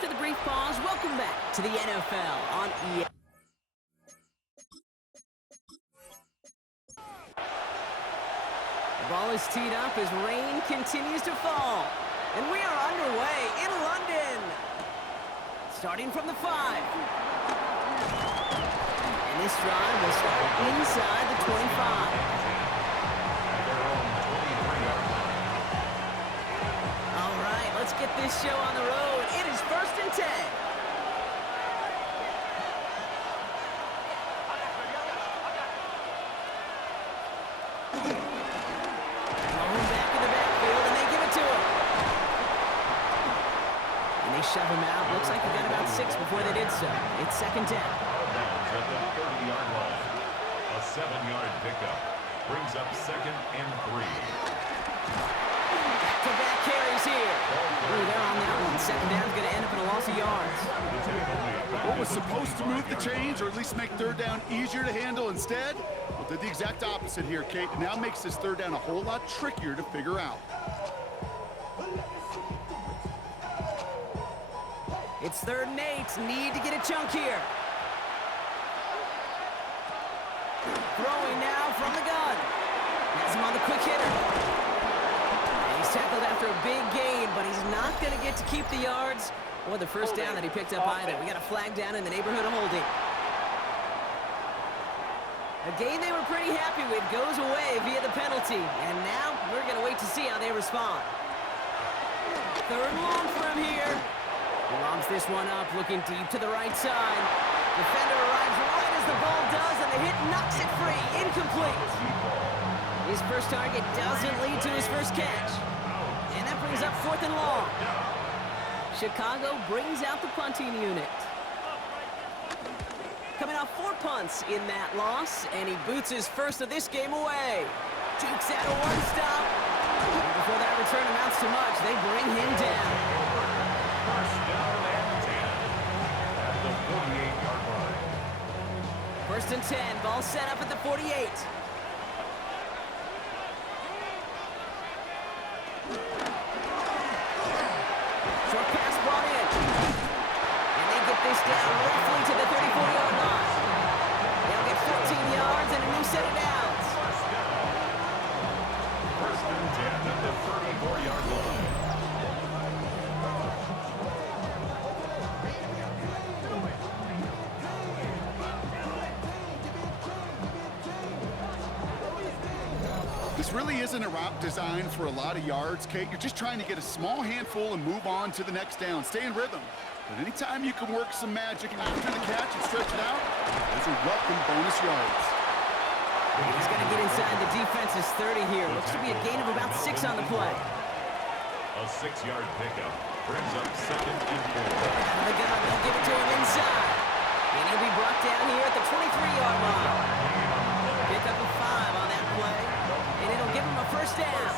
After the brief pause, welcome back to the NFL on EA. The ball is teed up as rain continues to fall. And we are underway in London. Starting from the 5. And this drive will start inside the 25. All right, let's get this show on the road. It is 1st and 10. Shove him out. Looks like he got about 6 before they did so. It's 2nd down. At the 30-yard line. A 7-yard pickup brings up 2nd and 3. Back-to-back carries here. Ooh, they're on that one. 2nd down's going to end up in a loss of yards. What was supposed to move the chains, or at least make 3rd down easier to handle instead? Well, did the exact opposite here, Kate. It now makes this 3rd down a whole lot trickier to figure out. It's 3rd and 8. Need to get a chunk here. Throwing now from the gun. Has him on the quick hitter. And he's tackled after a big gain, but he's not going to get to keep the yards or the 1st down that he picked up either. We got a flag down in the neighborhood of holding. A gain they were pretty happy with goes away via the penalty. And now we're going to wait to see how they respond. 3rd and long for him here. He lobs this one up, looking deep to the right side. Defender arrives right as the ball does, and the hit knocks it free. Incomplete. His first target doesn't lead to his first catch. And that brings up 4th and long. Chicago brings out the punting unit. Coming off 4 punts in that loss, and he boots his first of this game away. Dukes out a one-stop. And before that return amounts to much, they bring him down. First down and 10 at the 48-yard line. 1st and 10. Ball set up at the 48. Short pass brought in. And they get this down roughly to the 34-yard line. They'll get 14 yards and a new set of downs. First and 10 at the 34-yard line. This really isn't a route designed for a lot of yards, Kate. You're just trying to get a small handful and move on to the next down. Stay in rhythm. But anytime you can work some magic after the catch and stretch it out, those are welcome bonus yards. He's going to get inside the defense's 30 here. Looks to be a gain of about 6 on the play. A 6-yard pickup brings up 2nd and 4. Out of the gun, they'll give it to him inside. And he'll be brought down here at the 23-yard line. Pick up a 5 on that play. And it'll give him a 1st down.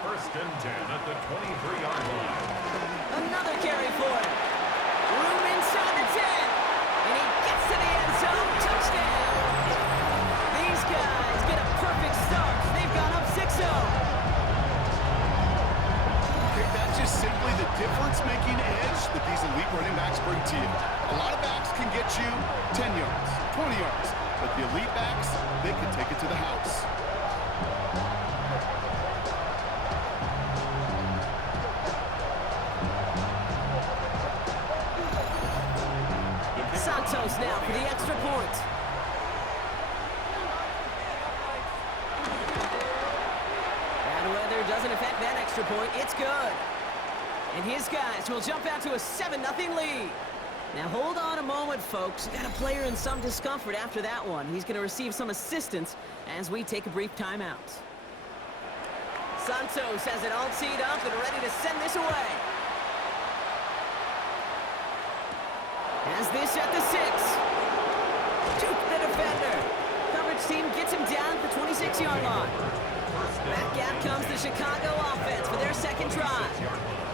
1st and 10 at the 23-yard line. Another carry for him. Room inside the 10. And he gets to the end zone. Touchdown. These guys get a perfect start. They've gone up 6-0. That's just simply the difference-making edge that these elite running backs bring to you. A lot of backs can get you 10 yards, 20 yards. But the elite backs, they can take it to the house. Santos now for the extra point. Bad weather doesn't affect that extra point. It's good. And his guys will jump out to a 7-0 lead. Now hold on a moment, folks. Got a player in some discomfort after that one. He's going to receive some assistance as we take a brief timeout. Santos has it all teed up and ready to send this away. Has this at the 6. Juke the defender. Coverage team gets him down at the 26-yard line. Back out comes the Chicago offense for their 2nd drive.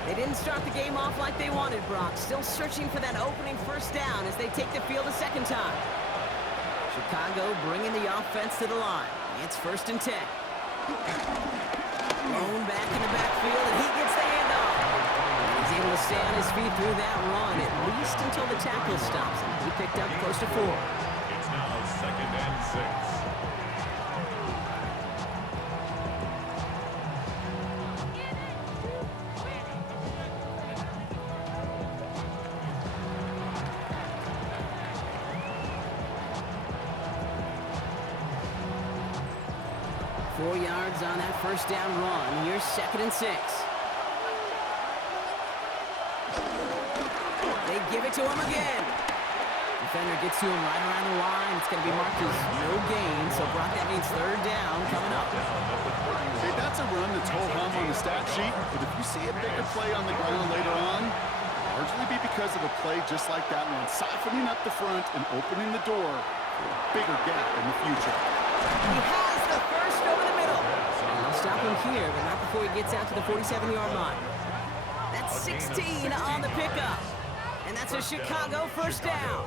They didn't start the game off like they wanted, Brock. Still searching for that opening 1st down as they take the field a 2nd time. Chicago bringing the offense to the line. It's 1st and 10. Thrown back in the backfield, and he gets the handoff. He's able to stay on his feet through that run, at least until the tackle stops him. He picked up close to 4. It's now 2nd and 6. 4 yards on that first down run. Here's 2nd and 6. They give it to him again. Defender gets to him right around the line. It's going to be marked as no gain. So, Brock, that means 3rd down coming up. See, that's a run that's ho-hum on the stat sheet. But if you see a bigger play on the ground later on, largely be because of a play just like that one, softening up the front and opening the door for a bigger gap in the future. He has the first over the middle. And they'll stop him here, but not before he gets out to the 47-yard line. That's 16 on the pickup. And that's a Chicago first down.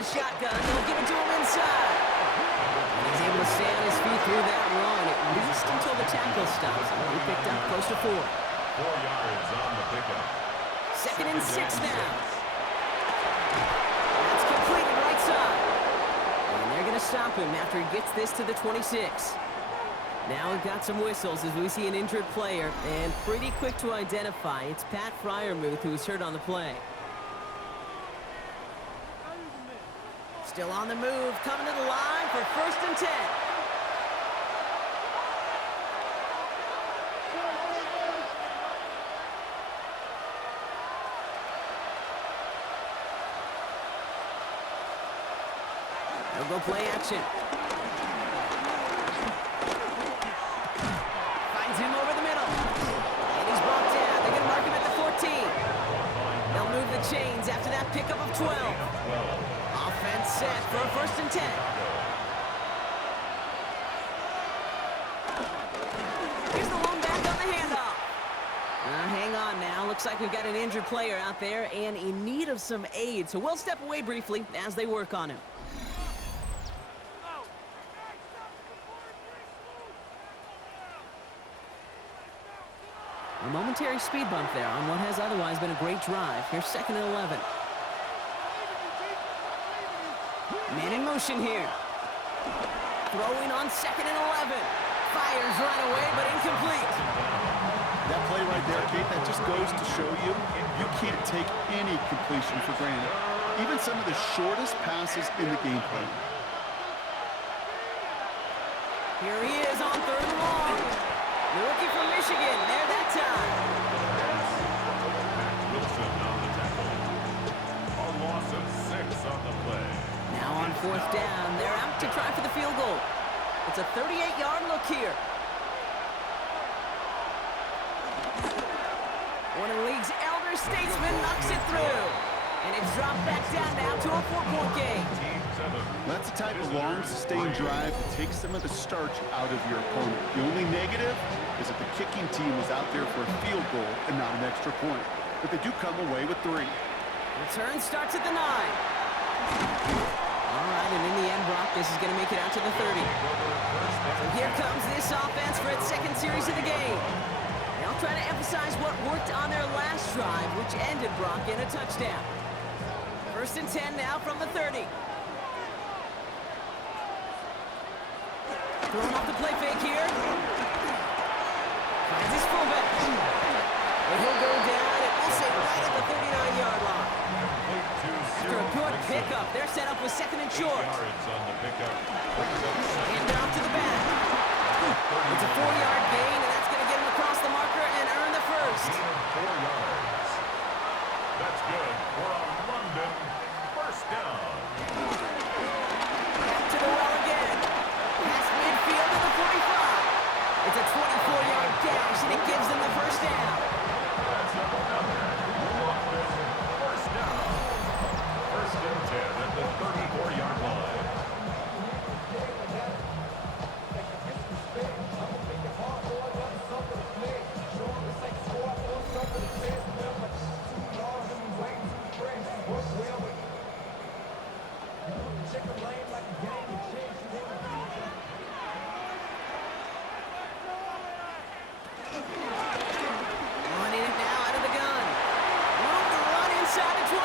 Shotgun, they'll give it to him inside. And he's able to stay on his feet through that run, at least until the tackle stops him. He picked up close to 4. 4 yards on the pickup. 2nd and 6 now. That's completed right side. And they're going to stop him after he gets this to the 26. Now we've got some whistles as we see an injured player, and pretty quick to identify. It's Pat Freiermuth who's hurt on the play. Still on the move, coming to the line for 1st and 10. They'll go play action. Finds him over the middle. And he's brought down. They're going to mark him at the 14. They'll move the chains after that pickup of 12. Offense set for a 1st and 10. Here's the lone back on the handoff. Hang on now. Looks like we've got an injured player out there and in need of some aid. So we'll step away briefly as they work on him. A momentary speed bump there on what has otherwise been a great drive. Here's 2nd and 11. Man in motion here. Throwing on 2nd and 11. Fires right away, but incomplete. That play right there, Kate, that just goes to show you, you can't take any completion for granted. Even some of the shortest passes in the game plan. Here he is on 3rd and long. The rookie from Michigan, there that time. Wilson on the tackle. A loss of 6 on the play. Now on 4th down, they're out to try for the field goal. It's a 38-yard look here. One of the league's elder statesmen knocks it through. And it's dropped back down now to a 4-point game. That's the type of long, sustained drive that takes some of the starch out of your opponent. The only negative is that the kicking team is out there for a field goal and not an extra point. But they do come away with 3. Return starts at the 9. All right, and in the end, Brock, this is going to make it out to the 30. So here comes this offense for its 2nd series of the game. They'll try to emphasize what worked on their last drive, which ended, Brock, in a touchdown. 1st and 10 now from the 30. Throwing off the play fake here. Finds his fullback. And he'll go down, and we'll say right at the 39-yard line. After a good pickup, they're set up with 2nd and short. Hand it off to the back. It's a 4-yard gain, and that's going to get him across the marker and earn the 1st. 4 yards. That's good for a London first down. Back to the well again. Past midfield to the 45. It's a 24-yard dash, and it gives them the 1st down. That's another London first down. 1st First and 10 at the 34-yard line. Running it now out of the gun. Room to run inside the 20.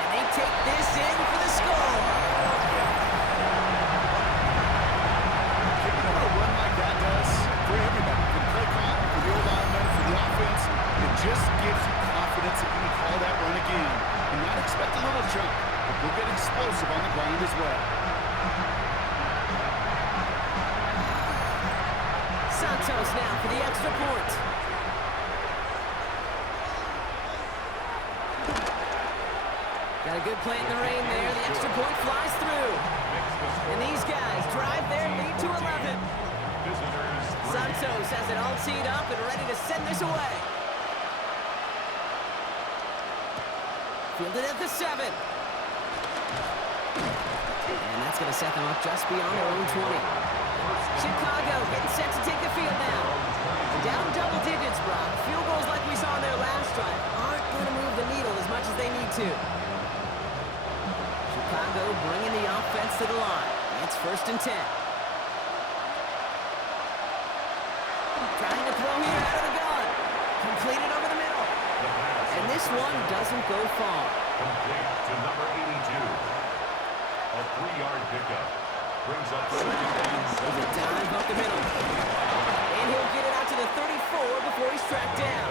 And they take this in for the score. Kicking out a run like that does for everybody, for the play call, for the O-lineman, for the offense. It just gives you confidence that you can call that run again and not expect a little jump, but we'll get explosive on the ground as well. Santos now for the extra point. Got a good play in the rain there. The extra point flies through. And these guys drive their lead to 11. Santos has it all teed up and ready to send this away. Fielded at the 7. And that's going to set them up just beyond their own 20. Chicago getting set to take the field now. Down double digits, Brock. Field goals like we saw in their last drive aren't going to move the needle as much as they need to. Chicago bringing the offense to the line. It's first and 10. Trying to throw here out of the gun. Completed over the middle. And this one doesn't go far. Complete to number 82. A 3-yard pickup. Brings up second and There's a dive up the middle. And he'll get it out to the 34 before he's tracked down.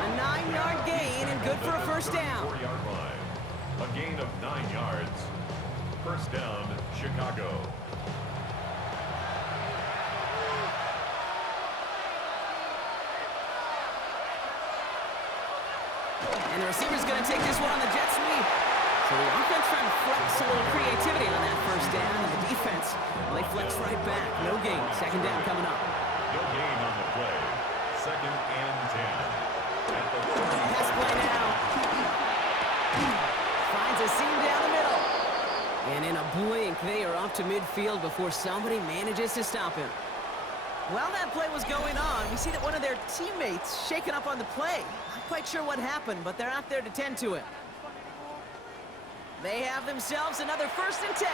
A 9-yard gain and good for a first down. 4-yard line. A gain of 9 yards. First down, Chicago. And the receiver's going to take this one on the jet sweep. So the offense trying to flex a little creativity on that first down, and the defense, well, they flex right back. No gain. Second down coming up. No gain on the play. Second and 10. At the 30. Pass play now. Finds a seam down the middle. And in a blink, they are up to midfield before somebody manages to stop him. While that play was going on, we see that one of their teammates shaken up on the play. Not quite sure what happened, but they're out there to tend to it. They have themselves another first and 10.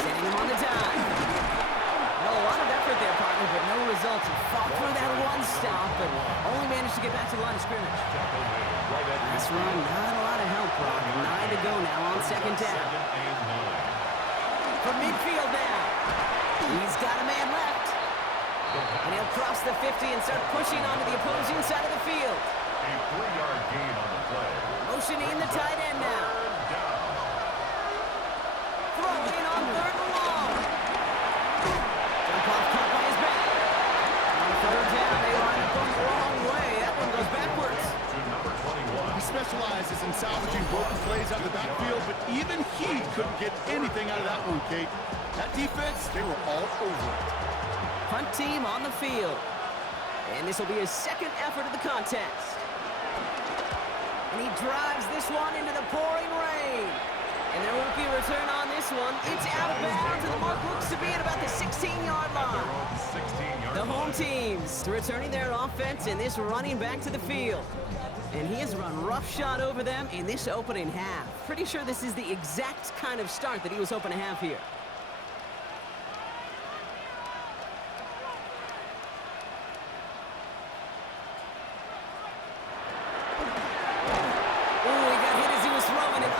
Sending him on the dive. Well, a lot of effort there, partner, but no results. He fought through that one stop, but only managed to get back to the line of scrimmage. This run, not a lot of help, Brock. 9 to go now on second down. From midfield now. He's got a man left. And he'll cross the 50 and start pushing onto the opposing side of the field. A 3-yard gain on the play. Motioning the tight end now. Throwing on third and long. Jump off caught by his back. On third down, they line up going the wrong way. That one goes backwards. To number 21. He specializes in salvaging broken plays out of the backfield, but even he couldn't get anything out of that one, Kate. That defense, they were all over it. Punt team on the field. And this will be his second effort of the contest. And he drives this one into the pouring rain. And there won't be a return on this one. It's out of bounds, and the mark looks to be at about the 16-yard line. The home teams returning their offense, and this running back to the field. And he has run roughshod over them in this opening half. Pretty sure this is the exact kind of start that he was hoping to have here.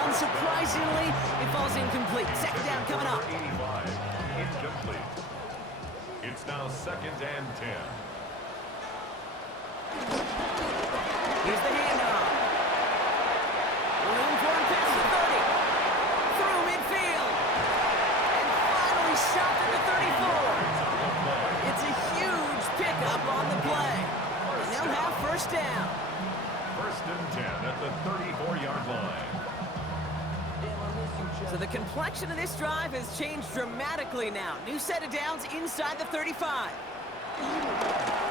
Unsurprisingly, it falls incomplete. Second down coming up. 85, incomplete. It's now second and 10. Here's the handoff. Room for him past the 30. Through midfield. And finally stopped at the 34. It's a huge pickup on the play. And they'll have first down. First and 10 at the 34-yard line. So the complexion of this drive has changed dramatically now. New set of downs inside the 35.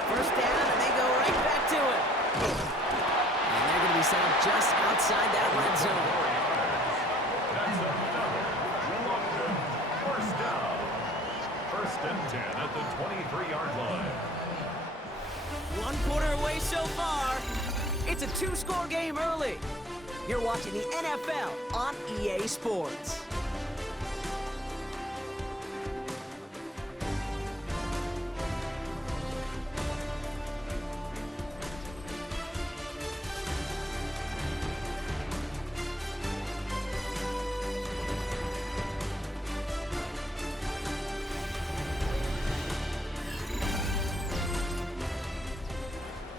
First down, and they go right back to it. And they're going to be set up just outside that red zone. That's another long first down. First and 10 at the 23-yard line. 1 quarter away so far. It's a 2-score game early. You're watching the NFL on EA Sports.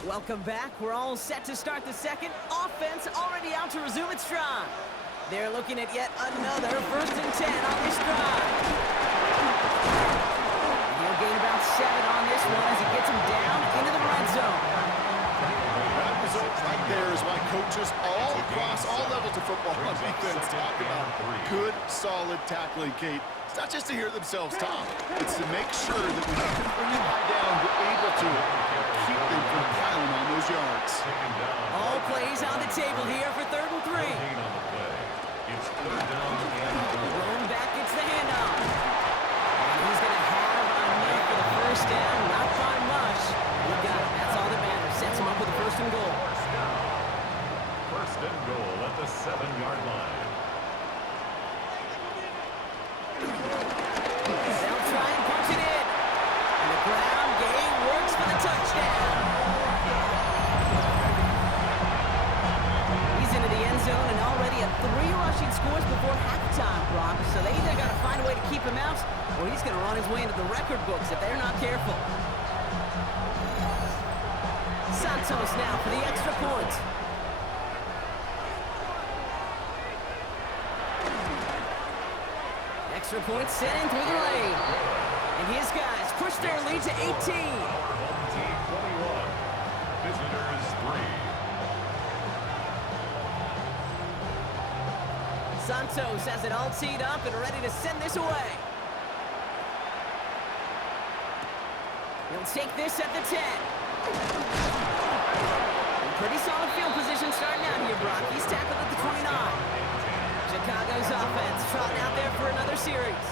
Welcome back. We're all set to start the second. Offense already out to resume its stride. They're looking at yet another 1st and 10 on this drive. He'll gain about 7 on this one as he gets him down into the red zone. That result right there is why coaches all across all levels of football on defense talk about good, solid tackling, Kate. It's not just to hear themselves talk. It's to make sure that when you can bring a guy down, you're able to keep them from piling on those yards. All plays on the table here for 3rd and 3. It's 3rd down and Going back, it's the handoff. And he's going to have enough for the first down. Not by much. He got it. That's all that matters. Sets him up with a 1st and goal. First and goal at the 7-yard line. They'll try and punch it in. And the ground game works for the touchdown. He's into the end zone and already at 3 rushing scores before halftime, Brock. So they either got to find a way to keep him out, or he's going to run his way into the record books if they're not careful. Santos now for the extra point. Extra point set in through the lane. And his guys push their lead to 18. Home team 21. Visitors 3. Santos has it all teed up and ready to send this away. He'll take this at the 10. Pretty solid field position starting out here, Brock. He's tackled at the 29. Chicago's offense trotting out there for another series.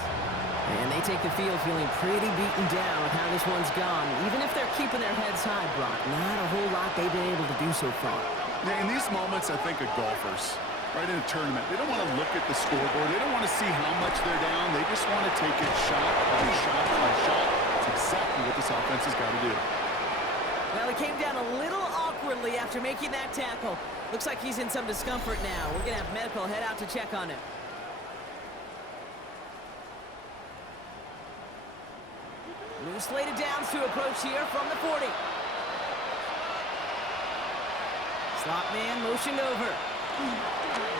And they take the field feeling pretty beaten down with how this one's gone. Even if they're keeping their heads high, Brock, not a whole lot they've been able to do so far. Yeah, in these moments, I think of golfers, right in a tournament. They don't want to look at the scoreboard. They don't want to see how much they're down. They just want to take it shot by shot by shot. That's exactly what this offense has got to do. Well, he came down a little awkwardly after making that tackle. Looks like he's in some discomfort now. We're going to have medical head out to check on him. New slate of downs to approach here from the 40. Slot man motioned over.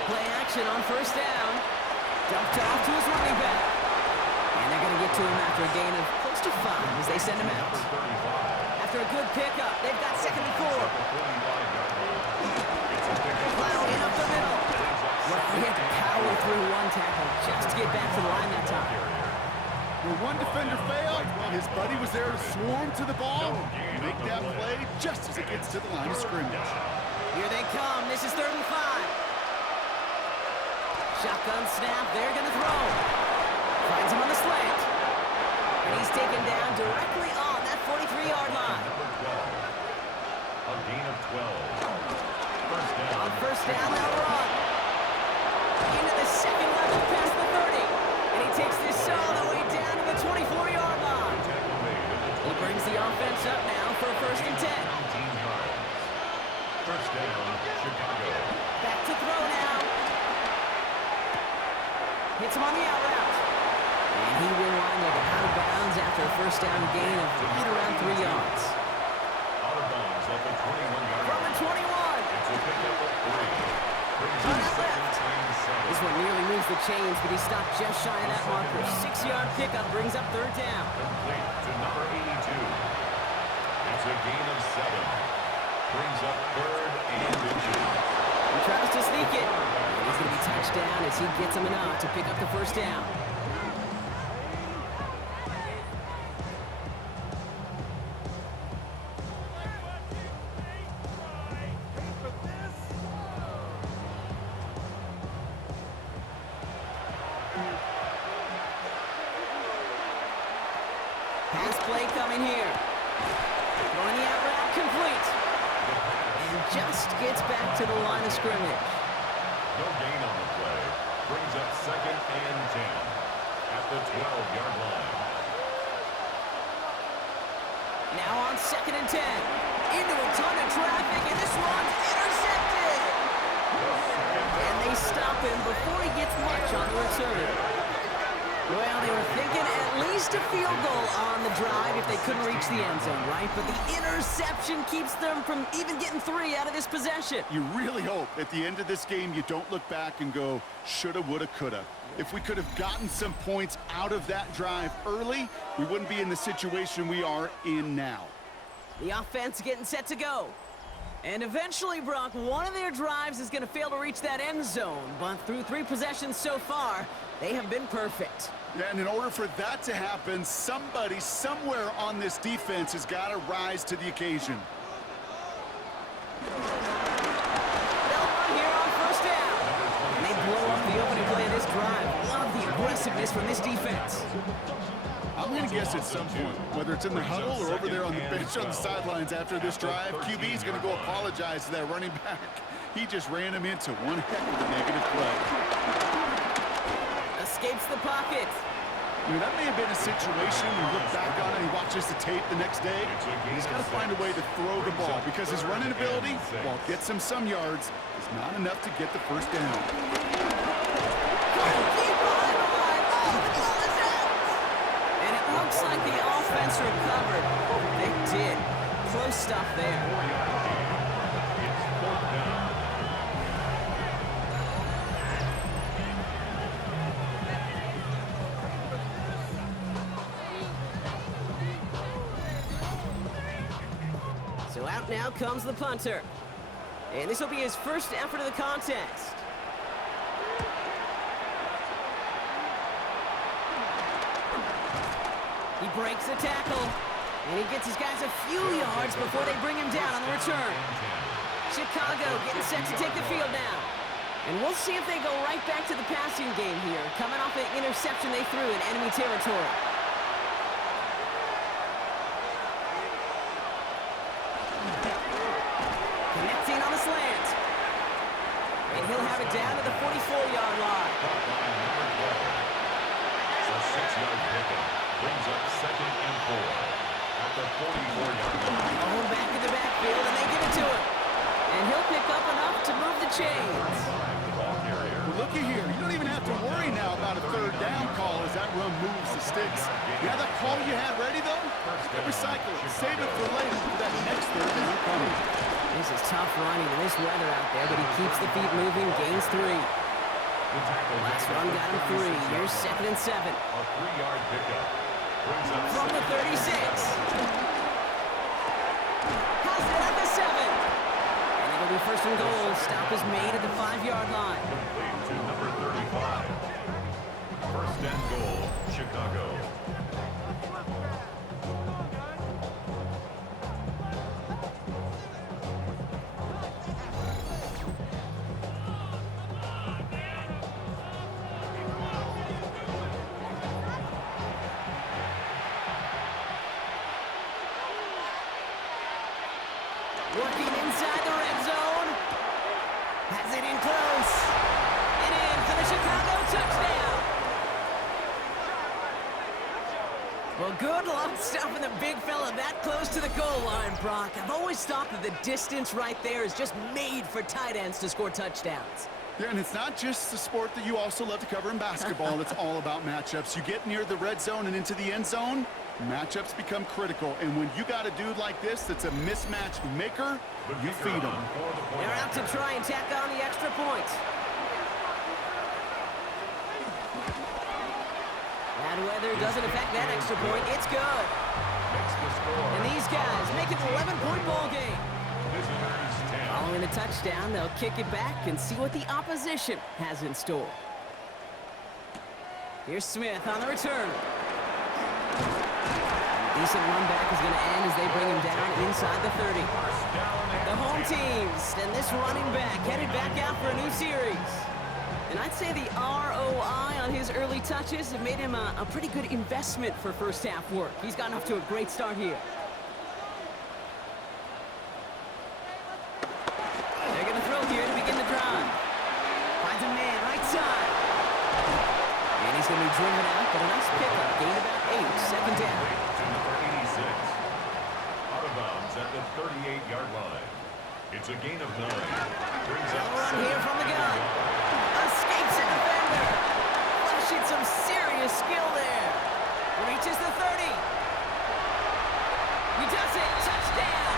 Play action on 1st down. Dumped off to his running back. And they're going to get to him after a gain of close to 5 as they send him out. After a good pickup, they've got 2nd and 4. Plowing up the middle. Well, he had to power through one tackle just to get back to the line that time. When one defender failed, his buddy was there to swarm to the ball, make that play just as it gets to the line of scrimmage. Here they come. This is 3rd and 5. Shotgun snap. They're going to throw. Finds him on the slant. And he's taken down directly on that 43-yard line. A gain of 12. First down. On 1st down, they'll run. Into the 2nd level past the 30. And he takes this all the way down to the 24-yard line. He brings the offense up now for a 1st and 10. 19 yards. First down, Chicago. Back to throw now. Hits him on the out route. And he will line up out of bounds after a 1st down gain of right around 3 yards. Out of bounds at the 21-yard From the 21. It's a pickup of 3. Brings On him that left. 17-7. This one nearly moves the chains, but he stopped just shy of that marker. 6-yard pickup brings up 3rd down. Complete to number 82. It's a gain of 7. Brings up 3rd and inches. He tries to sneak it. And he's going to be touched down as he gets him enough to pick up the 1st down. Pass play coming here. Throwing the out route complete. And just gets back to the line of scrimmage. No gain on the play. Brings up 2nd and 10 at the 12-yard line. Now on 2nd and 10. Into a ton of traffic, and this one's intercepted. And they stop him before he gets much on the return. Well, they were thinking at least a field goal on the drive if they couldn't reach the end zone, right? But the interception keeps them from even getting 3 out of this possession. You really hope at the end of this game you don't look back and go, shoulda, woulda, coulda. If we could have gotten some points out of that drive early, we wouldn't be in the situation we are in now. The offense getting set to go. And eventually, Brock, one of their drives is going to fail to reach that end zone. But through 3 possessions so far, they have been perfect. Yeah, and in order for that to happen, somebody somewhere on this defense has got to rise to the occasion. They'll run here on 1st down. And they blow up the opening play of this drive. Love the aggressiveness from this defense. I'm going to guess at some point, whether it's in the huddle or over there on the bench on the sidelines after this drive, QB is going to go apologize to that running back. He just ran him into one heck of a negative play. Escapes the pocket. You know, that may have been a situation you look back on and he watches the tape the next day. He's got to find a way to throw the ball because his running ability, while it gets him some yards, is not enough to get the 1st down. Looks like the offense recovered. They did. Close stuff there. It's 4th down. So out now comes the punter. And this will be his first effort of the contest. He breaks the tackle, and he gets his guys a few yards before they bring him down on the return. Chicago getting set to take the field now. And we'll see if they go right back to the passing game here, coming off an interception they threw in enemy territory. Connecting on the slant. And he'll have it down to the 44-yard line. So 6-yard pickup. Brings up 2nd and 4 at the 44-yard line. Oh, back in the backfield, and they give it to him. And he'll pick up enough to move the chains. Well, looky here. You don't even have to worry now about a 3rd down call as that run moves the sticks. Yeah, that call you had ready, though? Recycle it. Save it for later for that next 3rd down coming. This is tough running in this weather out there, but he keeps the feet moving, gains 3. Last run got him 3. Here's 2nd and 7. A 3-yard pickup. From the 36. Has it at the 7. And it'll be 1st and goal. Stop is made at the 5-yard line. Complete to number 35. 1st and goal, Chicago. Working inside the red zone. Has it in close. And in for the Chicago touchdown. Well, good luck stopping the big fella that close to the goal line, Brock. I've always thought that the distance right there is just made for tight ends to score touchdowns. Yeah, and it's not just the sport that you also love to cover in basketball. It's all about matchups. You get near the red zone and into the end zone, matchups become critical. And when you got a dude like this that's a mismatch maker, you feed him. They're out to try and tack on the extra point. Bad weather doesn't affect that extra point. It's good. And these guys make it an 11-point ball game. Following a touchdown, they'll kick it back and see what the opposition has in store. Here's Smith on the return. A decent run back is going to end as they bring him down inside the 30. The home teams and this running back headed back out for a new series. And I'd say the ROI on his early touches have made him a pretty good investment for first half work. He's gotten off to a great start here. They're going to throw here to begin the drive. Finds a man, right side. And he's going to be driven out, but a nice pickup. Gain about 8, second down. To number 86. Out of bounds at the 38-yard line. It's a gain of 9. Brings up run here from the gun. Escapes a defender. Flashing some serious skill there. Reaches the 30. He does it. Touchdown.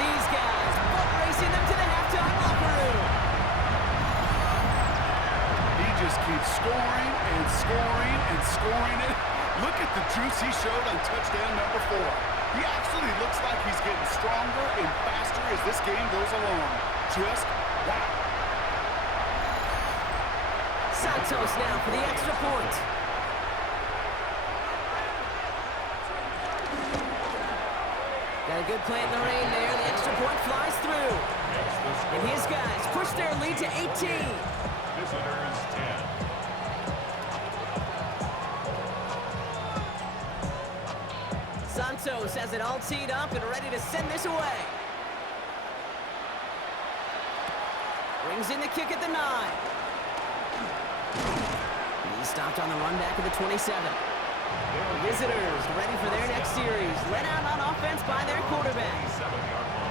These guys both racing them to the halftime locker room. He just keeps scoring and scoring and scoring it. Look at the juice he showed on touchdown number 4. He actually looks like he's getting stronger and faster as this game goes along. Just wow. Santos now for the extra point. Got a good play in the rain there. The extra point flies through. And his guys push their lead to 18. Visitors 10. Santos has it all teed up and ready to send this away. Brings in the kick at the 9. He's stopped on the run back of the 27. Visitors ready for their next series. Let out on offense by their quarterback.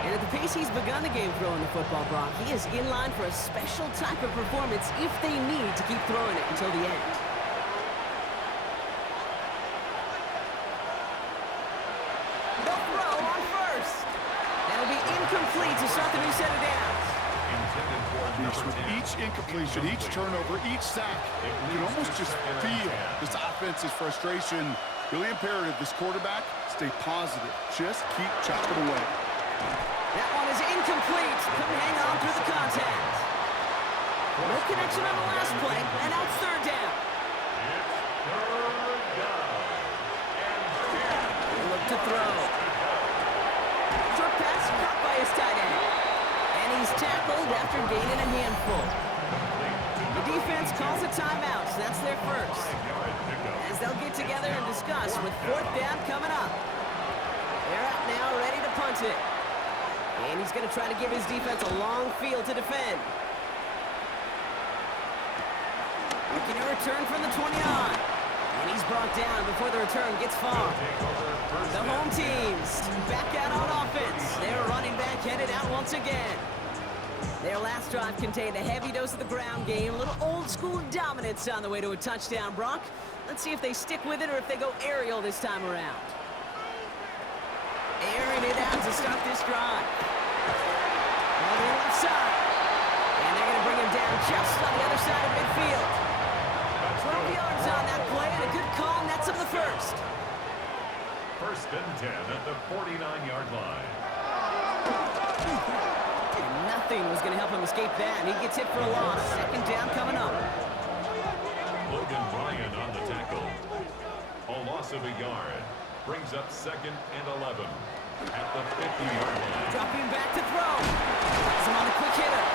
And at the pace he's begun the game throwing the football, Brock, he is in line for a special type of performance if they need to keep throwing it until the end. The throw on first. That'll be incomplete to start the new set of downs. With each incompletion, each turnover, each sack, you can almost just feel this offense's frustration. Really imperative this quarterback stay positive. Just keep chopping away. That one is incomplete. Couldn't hang on through the contact. No connection on the last play, and now it's third down. Look to throw. Short pass caught by his tight end. And he's tackled after gaining a handful. The defense calls a timeout, so that's their first. As they'll get together and discuss with fourth down coming up. They're out now, ready to punt it. And he's going to try to give his defense a long field to defend. Looking to return from the 29. And he's brought down before the return gets far. The home teams back out on offense. Their running back headed out once again. Their last drive contained a heavy dose of the ground game, a little old-school dominance on the way to a touchdown, Brock. Let's see if they stick with it or if they go aerial this time around. Airing it out to start this drive. On the left side. And they're going to bring him down just on the other side of midfield. 12 yards on that play, and a good call nets him the first. First and 10 at the 49-yard line. And nothing was going to help him escape that. He gets hit for a loss. Second down coming up. Logan Bryan on the tackle. A loss of a yard. Brings up second and 11 at the 50-yard line. Dropping back to throw. Has him on a quick hitter.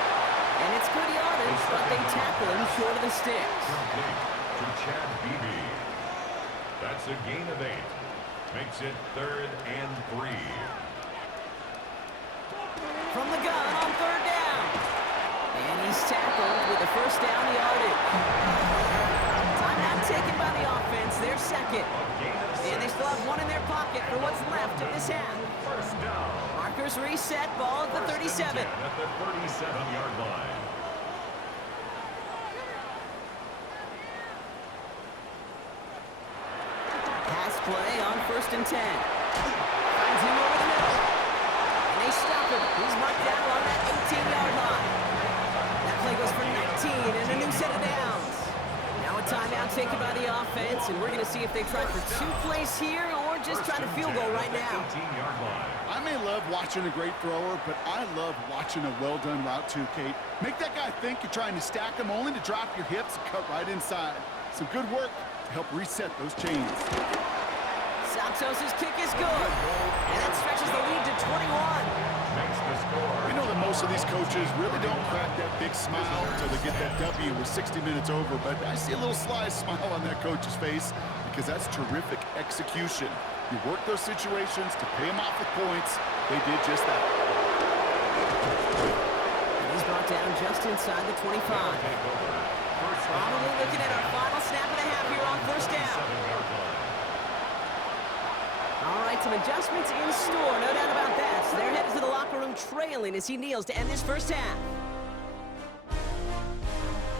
And it's good yardage, but they tackle him short of the sticks. Complete to Chad Beebe. That's a gain of 8. Makes it third and 3. From the gun on third down. And he's tackled with the first down yardage. Timeout taken by the offense. Their second. And they still have one in their pocket for what's left of this half. First down. Markers reset. Ball at the 37. At the 37-yard line. Pass play on first and 10. Finds him over the middle. And they stop him. He's marked down on that 18-yard line. That play goes for 19 and a new set of downs. Now a timeout taken by the offense, and we're going to see if they try for 2 plays here or just try to field goal right now. 18-yard line. I may love watching a great thrower, but I love watching a well-done route too, Kate. Make that guy think you're trying to stack him only to drop your hips and cut right inside. Some good work to help reset those chains. Santos' kick is good, and that stretches the lead to 21. Makes the score. We know that most most of these coaches really don't crack that big smile until they get that W with 60 minutes over, but I see a little sly smile on that coach's face because that's terrific execution. You work those situations to pay them off with points. They did just that. And he's brought down just inside the 25. Probably looking at our final snap and a half here on first down. All right, some adjustments in store, no doubt about that. So they're headed to the locker room trailing as he kneels to end this first half.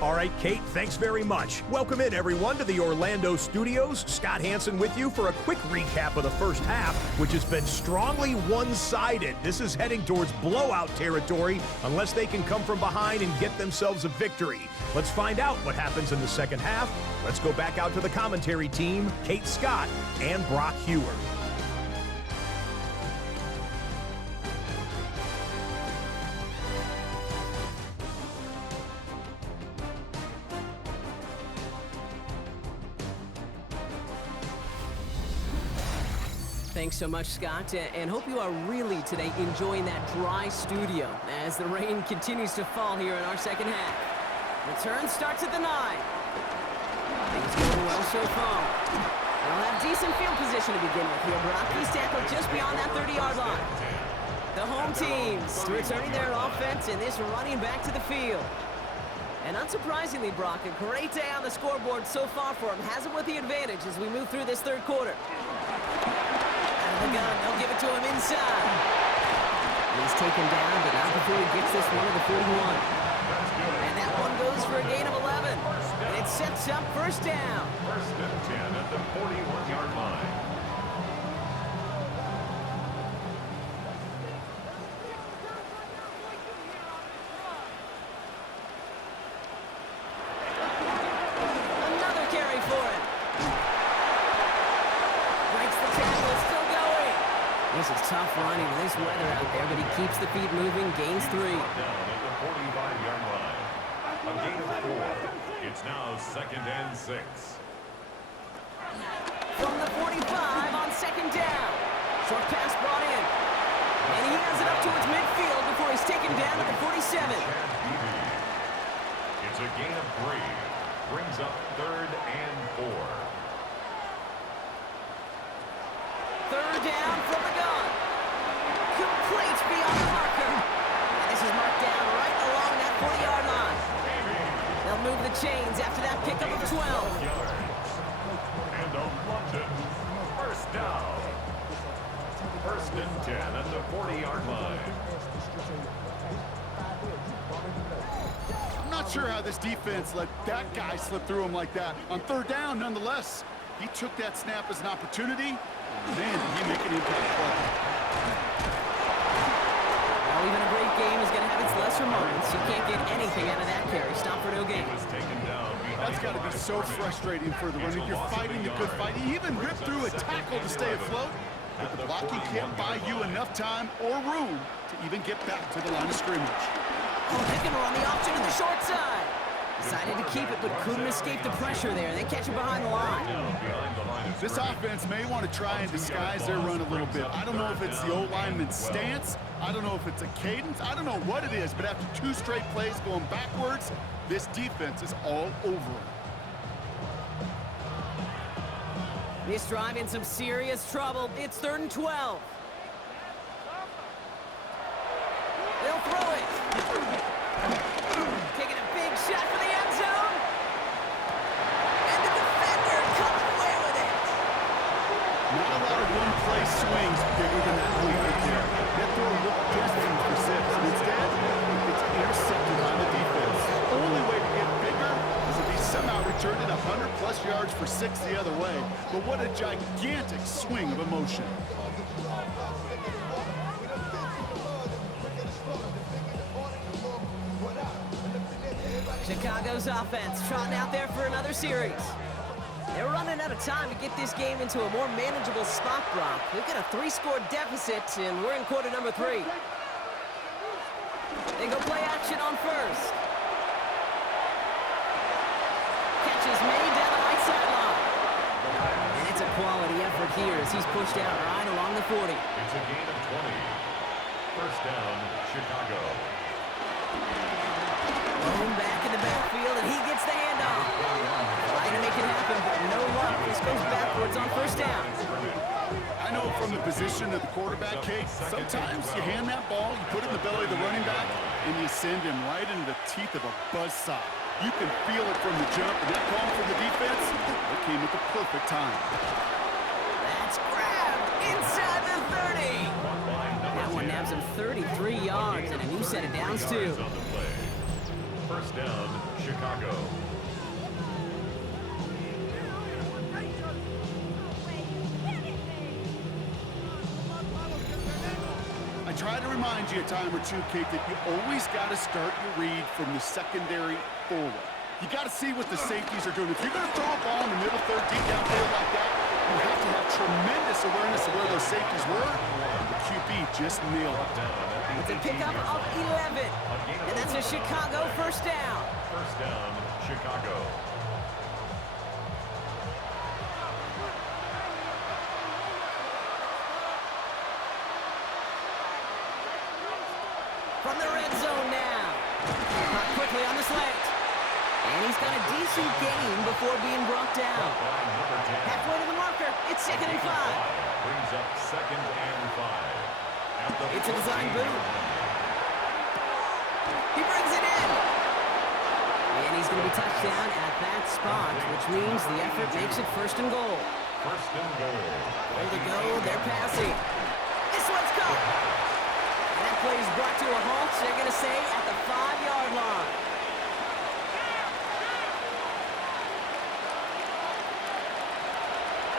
All right, Kate, thanks very much. Welcome in, everyone, to the Orlando studios. Scott Hansen with you for a quick recap of the first half, which has been strongly one-sided. This is heading towards blowout territory unless they can come from behind and get themselves a victory. Let's find out what happens in the second half. Let's go back out to the commentary team, Kate Scott and Brock Hewer. Thanks so much, Scott, and hope you are really today enjoying that dry studio as the rain continues to fall here in our second half. Return starts at the 9. Things going well so far. They'll have decent field position to begin with here. Brock, he's tackled just beyond that 30-yard line. The home teams returning their offense and this running back to the field. And unsurprisingly, Brock, a great day on the scoreboard so far for him. Has him with the advantage as we move through this third quarter. The gun, they'll give it to him inside. He's taken down, but not before he gets this one to the 41. And that one goes for a gain of 11. And it sets up first down. First and 10 at the 41-yard line. Another carry for him. Breaks the tackle, still going. This is tough running with this weather out there, but he keeps the feet moving, gains 3. Down at the 45-yard line. A gain of 4. It's now second and 6. From the 45 on second down. Short pass brought in. And he has it up towards midfield before he's taken down at the 47. It's a gain of 3. Brings up third and 4. Third down from the gun. Complete beyond the marker. And this is marked down right along that 40-yard line. They'll move the chains after that pickup of 12. Yards. And a London first down. First and 10 at the 40-yard line. I'm not sure how this defense let that guy slip through him like that. On third down, nonetheless, he took that snap as an opportunity. Man, did he make an impact play. Well, even a great game is going to have its lesser moments. You can't get anything out of that carry. Stop for no gain. Was taken down. That's got to be so frustrating for the runner. You're fighting the good fight. He even ripped through a tackle to stay afloat. But the blocking can't buy you enough time or room to even get back to the line of scrimmage. Oh, they can run the option to the short side. Decided to keep it, but couldn't escape the pressure there. They catch it behind the line. This offense may want to try and disguise their run a little bit. I don't know if it's the O-lineman's stance. I don't know if it's a cadence. I don't know what it is, but after 2 straight plays going backwards, this defense is all over it. This drive in some serious trouble. It's 3rd and 12. They'll throw it. Taking a big shot for the end zone. And the defender comes away with it. Not a lot of one-play swings bigger than that lead right there. That throw looked destined for 6. Instead, it's intercepted by the defense. The only way to get bigger is if he somehow returned it 100-plus yards for 6 the other way. But what a gigantic swing of emotion. Chicago's offense trotting out there for another series. They're running out of time to get this game into a more manageable spot, Brock. We've got a 3-score deficit, and we're in quarter number 3. They go play action on first. Catch is made down the right sideline. And it's a quality effort here as he's pushed out right along the 40. It's a gain of 20. First down, Chicago. Thrown back in the backfield, and he gets the handoff. Trying to make it happen, but no luck. This goes backwards on first down. I know from the position of the quarterback, Kate, sometimes you hand that ball, you put it in the belly of the running back, and you send him right into the teeth of a buzzsaw. You can feel it from the jump, and that call from the defense, it came at the perfect time. That's grabbed inside the 30. That one nabs him 33 yards and a new set of downs, too. First down, Chicago. I try to remind you a time or two, Kate, that you always got to start your read from the secondary forward. You got to see what the safeties are doing. If you're going to throw a ball in the middle third deep downfield like that, you have to have tremendous awareness of where those safeties were. And the QB just nailed it. It's a pickup of 11. And that's a Chicago first down. First down, Chicago. From the red zone now. Caught quickly on the slant. And he's got a decent gain before being brought down. Halfway to the marker. It's 2nd and 5. Brings up 2nd and 5. It's a design boot. He brings it in. And he's going to be touched down at that spot, which means the effort makes it 1st and goal. 1st and goal. Goal to go. They're passing. This one's caught. And that play is brought to a halt, so they're going to say at the 5-yard line.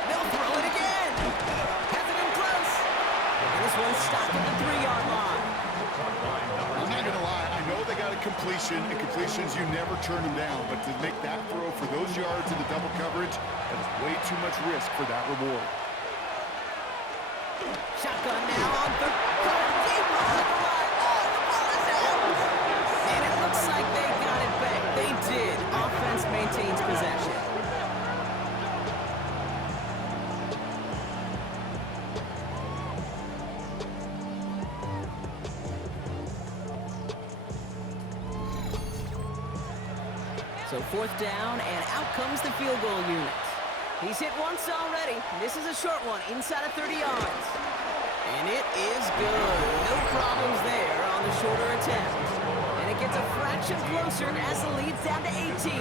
They'll throw it again. Has it in close. And this one's stopped at the 3-yard line. I'm not going to lie. I know they got a completion, and completions, you never turn them down. But to make that throw for those yards in the double coverage, that is way too much risk for that reward. Shotgun now on the deep on the line. Oh, the ball is out. And it looks like they got it back. They did. Offense maintains possession. So 4th down, and out comes the field goal unit. He's hit once already. This is a short one, inside of 30 yards. And it is good. No problems there on the shorter attempt. And it gets a fraction closer as the lead's down to 18.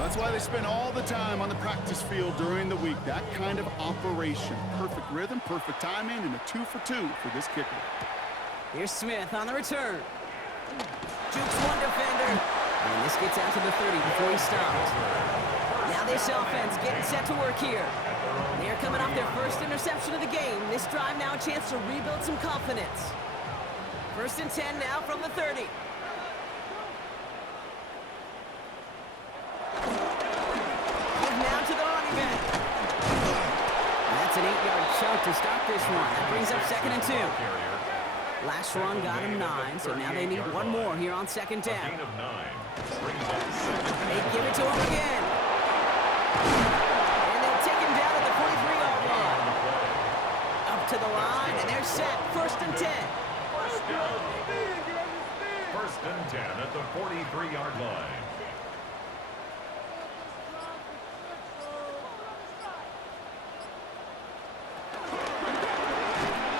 That's why they spend all the time on the practice field during the week. That kind of operation. Perfect rhythm, perfect timing, and a 2 for 2 for this kicker. Here's Smith on the return. Jukes one defender. And this gets out to the 30 before he stops. Now this offense getting set to work here. They're coming off their first interception of the game. This drive now a chance to rebuild some confidence. 1st and 10 now from the 30. Now to the running back. That's an 8-yard chunk to start this one. That brings up 2nd and 2. Last run got him 9, so now they need one more here on 2nd down. Gain of 9. Brings up 2nd. They give it to him again. And they'll take him down at the 43-yard line. Up to the line, and they're set. 1st and 10. 1st and 10 at the 43-yard line.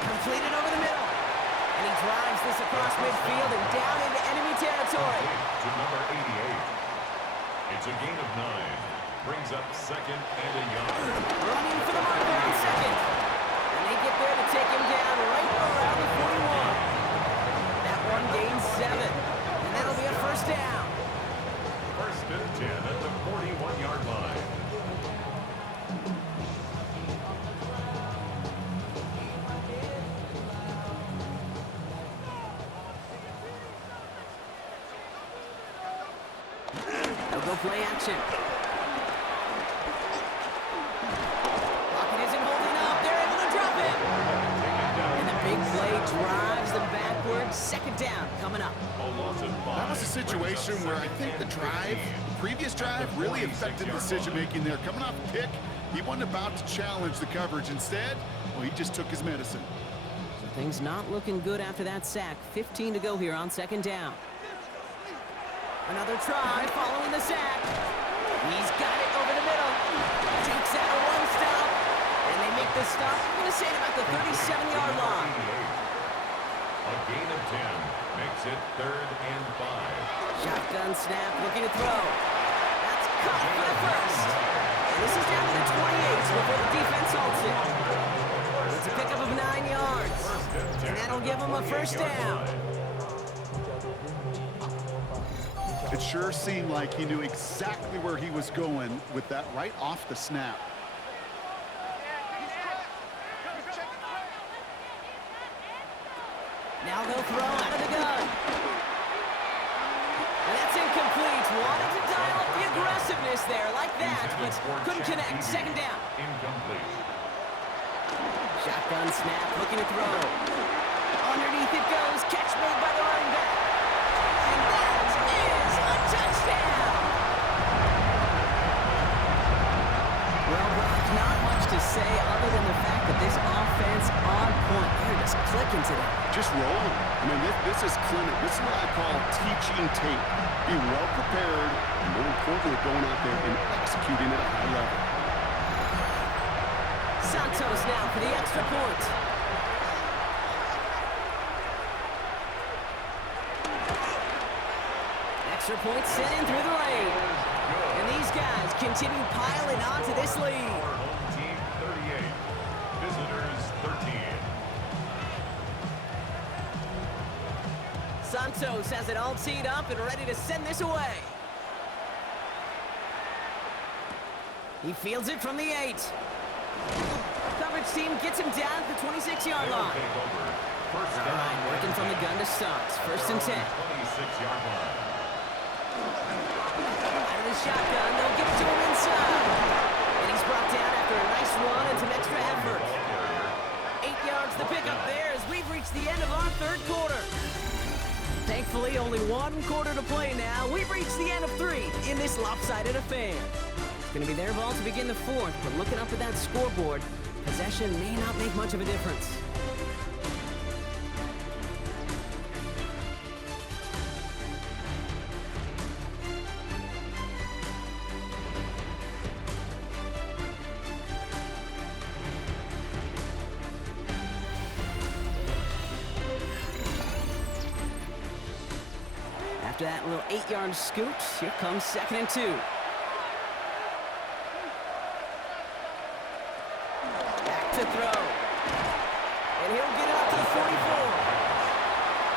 Completed over the middle. And he drives this across midfield and down into enemy territory. To number 88. It's a gain of 9. Brings up 2nd and a yard. Running for the marker on 2nd. And they get there to take him down right around the 41. That one gains 7. And that'll be a 1st down. 1st and 10 at the 41-yard line. They'll go play action. Lockett isn't holding up. They're able to drop him. And the big play drives them backwards. 2nd down coming up. That was a situation where I think the previous drive, really affected decision-making there. Coming off a pick, he wasn't about to challenge the coverage. Instead, well, he just took his medicine. So things not looking good after that sack. 15 to go here on 2nd down. Another try following the sack. He's got it over the middle. Takes out a one stop. And they make the stop, I'm going to say, at about the 37-yard line. A gain of 10 makes it 3rd and 5. Shotgun snap, looking to throw. That's caught for the first. And this is down to the 28 before the defense halts it. It's a pickup of 9 yards. And that'll give him a first down. It sure seemed like he knew exactly where he was going with that right off the snap. Now they'll throw out of the gun. And that's incomplete. Wanted to dial up the aggressiveness there like that, but couldn't connect. Second down. Incomplete. Shotgun snap, looking to throw. Underneath it goes. Catch made by the running back. And that is a touchdown. Well, Brock, not much to say other than the fact that this offense on point. They're just clicking today. Just rolling. I mean, this is clinic. This is what I call teaching tape. Be well prepared, and more importantly, going out there and executing at a high level. Santos now for the extra point. Extra point sent in through the lane. And these guys continue piling onto this lead. Home team 38. Visitors 13. Santos has it all teed up and ready to send this away. He fields it from the 8. Coverage team gets him down at the 26-yard line. All right, working from the gun to start. First and 10. 26-yard line. Out of the shotgun, they'll give it to him inside. And he's brought down after a nice run and some extra effort. 8 yards to pick up there as we've reached the end of our third quarter. Thankfully, only one quarter to play now. We've reached the end of 3 in this lopsided affair. It's going to be their ball to begin the fourth, but looking up at that scoreboard, possession may not make much of a difference. After that little 8-yard scoot, here comes 2nd and 2. Back to throw. And he'll get it up to the 44.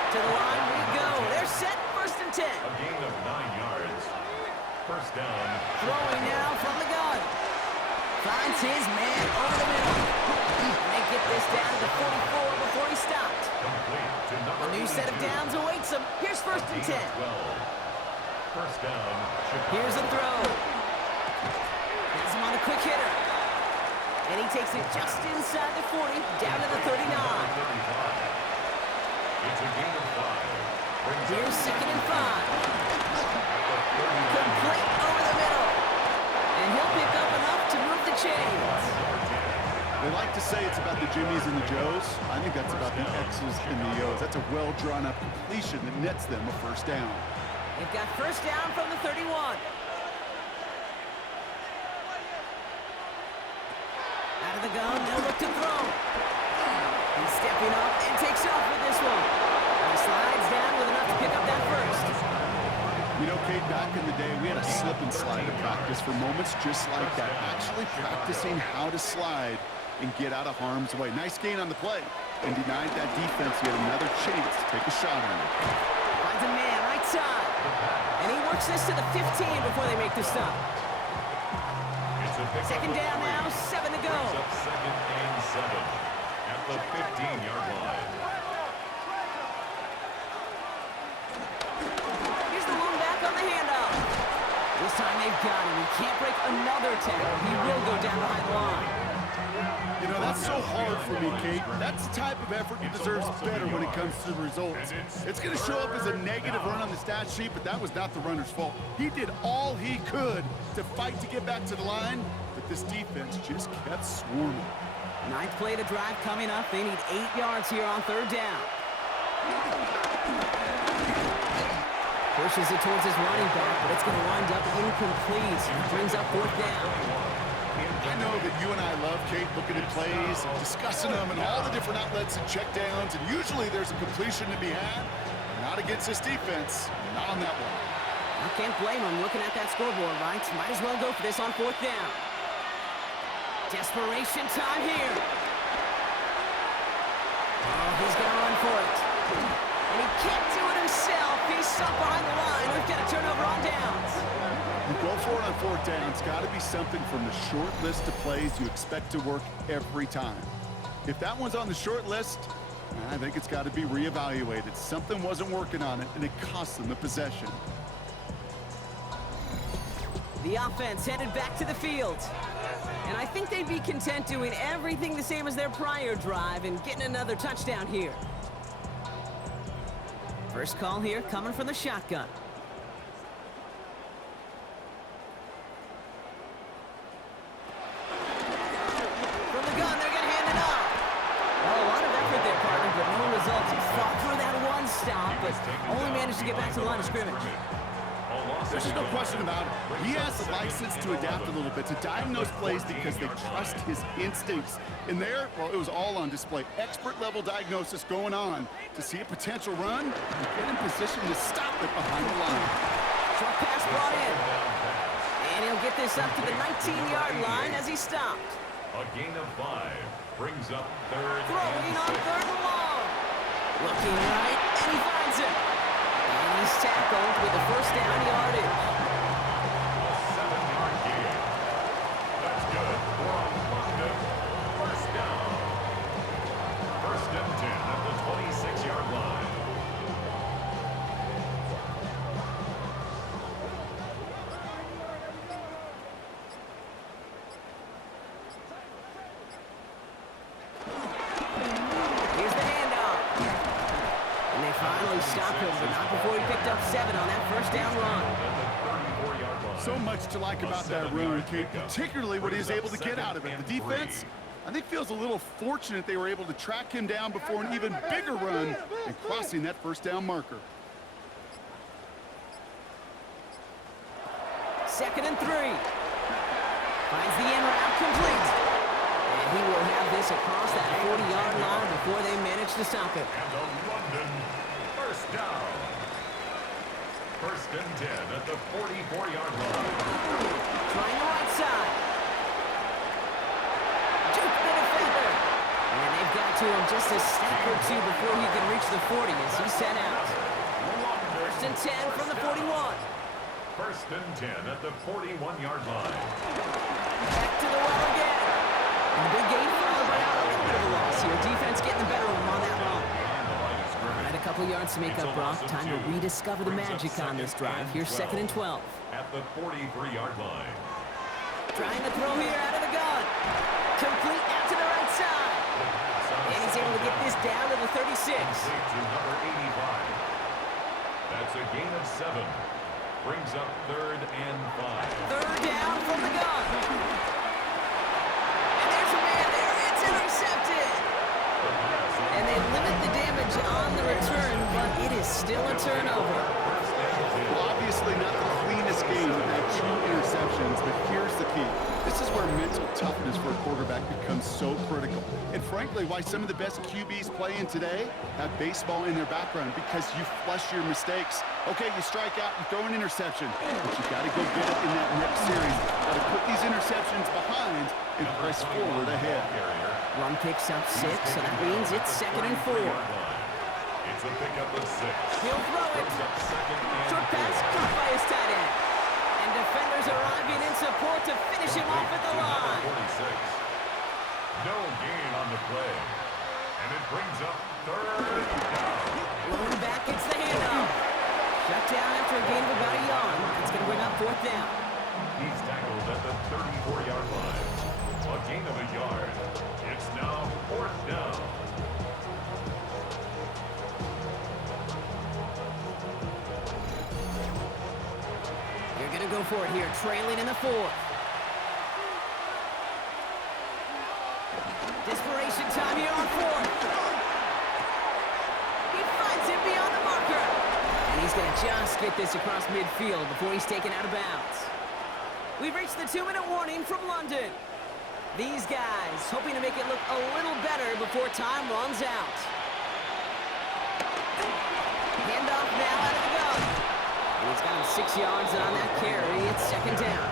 To the line we go. They're set, 1st and 10. A gain of 9 yards. First down. Throwing now from the gun. Finds his man over the middle. And they get this down to the 44 before he stopped. Complete to number A new set of 82. downs awaits him. Here's 1st and 10. 12. First down. Chicago. Here's a throw. Has him on a quick hitter. And he takes it just inside the 40, down to the 39. 35. It's a gain of 5. Brings up Here's 2nd and 5. the 30. Complete over the middle. And he'll pick up enough to move the chains. They like to say it's about the Jimmies and the Joes. I think that's about the X's and the O's. That's a well-drawn-up completion that nets them a first down. They've got first down from the 31. Out of the gun, they'll look to throw. He's stepping up and takes off with this one. And he slides down with enough to pick up that first. You know, Kate, back in the day, we had a slip and slide to practice for moments just like that. Actually practicing how to slide and get out of harm's way. Nice gain on the play. And denied that defense yet another chance to take a shot on it. Finds a man right side. And he works this to the 15 before they make the stop. It's a pickup 2nd down of 3. now, 7 to go. Brings up 2nd and 7 at the 15-yard line. Here's the one back on the handoff. This time they've got him. He can't break another tackle. He will go down behind the line. You know, that's so hard for me, Kate. That's the type of effort that deserves better when it comes to the results. It's going to show up as a negative run on the stat sheet, but that was not the runner's fault. He did all he could to fight to get back to the line, but this defense just kept swarming. 9th play to drive coming up. They need 8 yards here on 3rd down. Pushes it towards his running back, but it's going to wind up incomplete. Brings up 4th down. I know that you and I love, Kate, looking at plays, discussing them, and all the different outlets and checkdowns, and usually there's a completion to be had. Not against this defense. Not on that one. I can't blame him looking at that scoreboard, right? Might as well go for this on 4th down. Desperation time here. Oh, he's going to run for it. And he can't do it himself. He's stuck behind the line. We've got a turnover on downs. You go for it on 4th down. It's got to be something from the short list of plays you expect to work every time. If that one's on the short list, I think it's got to be reevaluated. Something wasn't working on it, and it cost them the possession. The offense headed back to the field. And I think they'd be content doing everything the same as their prior drive and getting another touchdown here. First call here coming from the shotgun. From the gun, they're going to hand it off. Well, a lot of effort there, partner, but no results. He fought through that one stop, but only managed to get back to the line of scrimmage. There's just no question about it. He has the license to adapt a little bit, to diagnose plays because they trust his instincts. And there, well, it was all on display. Expert-level diagnosis going on to see a potential run and get in position to stop it behind the line. Short pass brought in. And he'll get this up to the 19-yard line as he stopped. A gain of 5 brings up 3rd Throwing and on 6. 3rd and long. Looking right, and he finds it. And he's tackled with the first down yardage. A 7-yard gain. That's good. First down. 1st and 10 at the 26-yard line. Here's the handoff. And they finally stop him, but not before he picked up 7 on that first down run. So much to like about that run, Kate, particularly what he was able to get out of it. The defense, I think, feels a little fortunate they were able to track him down before an even bigger run and crossing that first down marker. 2nd and 3. Finds the end route complete. And he will have this across that 40-yard line before they manage to stop him. And a London first down. 1st and 10 at the 44-yard line. Trying the right side. Juke the defender. And they've got to him just a step or two before he can reach the 40 as he set out. 1st and 10 from the 41. 1st and 10 at the 41-yard line. Back to the well again. And the big gain followed by a little bit of a loss here. Defense getting the better of him on that run. All right, a couple yards to make up, Brock. Time to rediscover the magic on this drive. Here's 2nd and 12. At the 43-yard line. Trying to throw here out of the gun. Complete out to the right side. And he's able to get this down to the 36. Complete to number 85. That's a gain of 7. Brings up 3rd and 5. 3rd down from the gun. And there's a man there. It's intercepted. And they limit the damage on the return, but it is still a turnover. Well, obviously not the cleanest game with that 2 interceptions, but here's the key. This is where mental toughness for a quarterback becomes so critical. And frankly, why some of the best QBs playing today have baseball in their background, because you flush your mistakes. Okay, you strike out, you throw an interception, but you got to go get it in that next series. Got to put these interceptions behind and press forward ahead. Run picks up 6, so that means it's 2nd and 4. It's a pickup of 6. He'll throw it. Short pass caught by his tight end. And defenders arriving in support to finish him off at the line. 46. No gain on the play. And it brings up 3rd down. Rolling back, it's the handoff. Shut down after a gain of about a yard. That's going to bring up 4th down. He's tackled at the 34-yard line. A gain of a yard. It's now 4th down. You're going to go for it here, trailing in the 4th. Desperation time here on 4th. He finds it beyond the marker. And he's he's going to just get this across midfield before he's taken out of bounds. We've reached the 2-minute warning from London. These guys hoping to make it look a little better before time runs out. Handoff now out of the gun. And he's got him 6 yards on that carry. It's second down.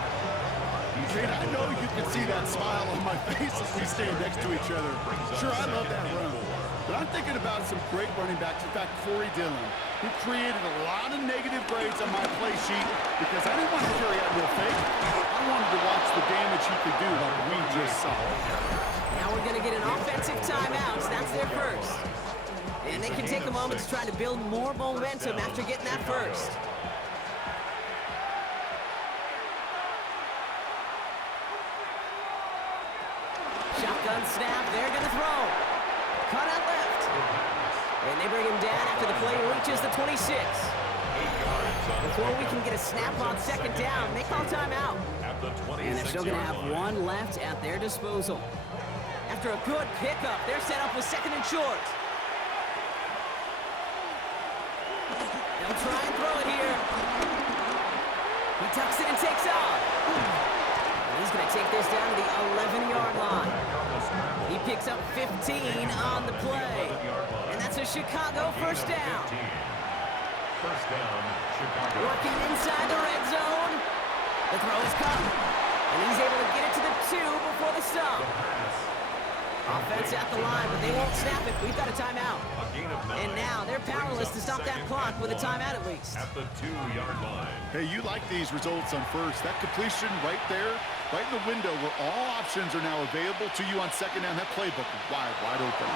Jade, I know you can see that smile on my face as we stand next to each other. Sure, I love that run. But I'm thinking about some great running backs. In fact, Corey Dillon, who created a lot of negative grades on my play sheet because I didn't want to carry out no fake. I wanted to watch the damage he could do like we just saw. Now we're going to get an offensive timeout. That's their first. And they can take a moment to try to build more momentum after getting that first. Shotgun snap, they're going to throw. Cut out left. And they bring him down after the play reaches the 26. Before we can get a snap on second down, they call timeout. And they're still going to have one left at their disposal. After a good pickup, they're set up with second and short. They'll try and throw it here. He tucks it and takes off. He's going to take this down to the 11-yard line. He picks up 15 on the play. And that's a Chicago first down. First down, Chicago. Working inside the red zone. The throw is caught. And he's able to get it to the 2 before the stop. Offense at the line, but they won't snap it. We've got a timeout. And now they're powerless to stop that clock with a timeout at least. At the 2-yard line. Hey, you like these results on first. That completion right there, right in the window where all options are now available to you on second down. That playbook is wide open.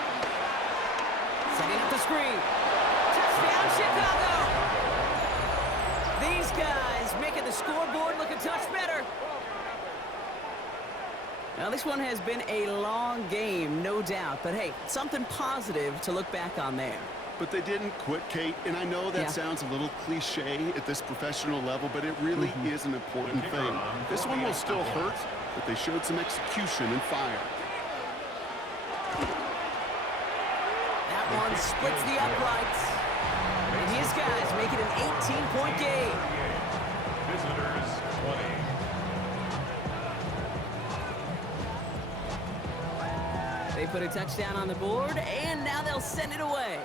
Setting up the screen. Touchdown, Chicago! These guys making the scoreboard look a touch better. Now, this one has been a long game, no doubt. But, hey, something positive to look back on there. But they didn't quit, Kate. And I know that sounds a little cliche at this professional level, but it really is an important thing. This one will still hurt, but they showed some execution and fire. That one splits the uprights. And his guys make it an 18-point game. Visitors 20. They put a touchdown on the board, and now they'll send it away.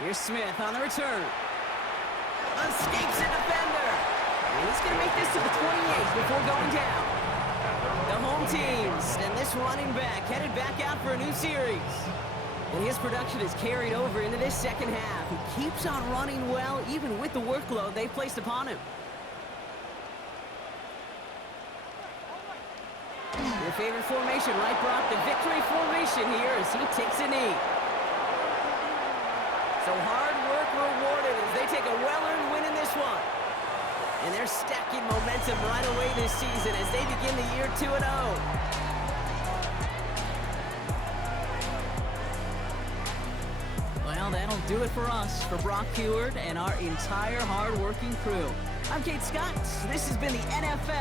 Here's Smith on the return. Escapes a defender. And he's going to make this to the 28 before going down. The home teams and this running back headed back out for a new series. And his production is carried over into this second half. He keeps on running well, even with the workload they've placed upon him. Your favorite formation, right, Brock? The victory formation here as he takes a knee. So hard work rewarded as they take a well-earned win in this one. And they're stacking momentum right away this season as they begin the year 2-0. Well, that'll do it for us, for Brock Heward and our entire hard-working crew. I'm Kate Scott. This has been the NFL.